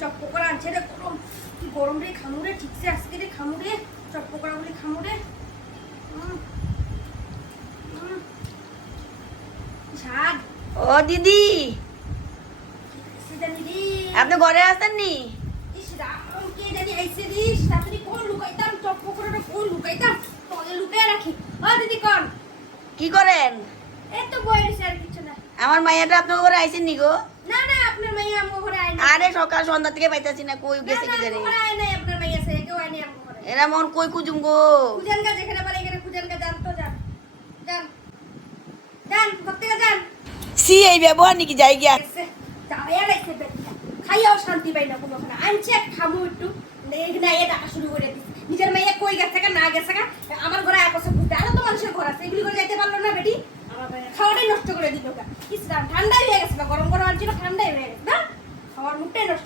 Chop pakora আনছে রে, গরম কি গরম রে, খামুরে ঠিকছে আজকে রে, খামুরে চপ পকোড়া গুলি খামুরে। ঝাল ও দিদি, জানি রে, আপনি ঘরে আসেন নি? ইস রাম, কে জানি আইছে রে, তাড়াতাড়ি কোন লুকাইতাম, চপ পকোড়াটা কোন লুকাইতাম, তলে লুকায় রাখি। ও দিদি কোন, কি করেন? এই তো বইছে আর কিছু না। আমার মাইয়াটা আপনার ঘরে আইছেন নি গো? না না, আপনার মাইয়া আমার ঘরে আয় না। আরে সকাল সন্ধ্যা থেকে পাইতাছি না, কই না গেছে না, কি জানি। আমার ঘরে আয় নাই, আপনার মাইয়া আছে, কেউ আয় নাই আমার ঘরে। এরা মন কই কুজুম গো। খুঁজেন গা, যেখানে পারে এখানে খুঁজেন গা, যান তো যান, যান যান, প্রত্যেকে যান। সি এই ব্যবহার নাকি যাই গিয়া। এসে দাঁড়িয়ে রাখছে বেটিটা, খাইয়াও শান্তি পাই না কোনোখানে। আনছে খামু একটু, না এ ডাকা শুরু করে দিচ্ছে। নিজের মেয়ে কই গেছে না গেছে, আমার ঘরে এক বছর ঘুরতে, আরো তো মানুষের ঘর আছে, এগুলি করে যাইতে পারলো না বেটি। আমার খাওয়াটাই নষ্ট করে দিল। ঠান্ডাই হয়ে গেছে, গরম গরম আনছিল, ঠান্ডাই হয়ে গেছে না, খাওয়ার মুখটাই নষ্ট।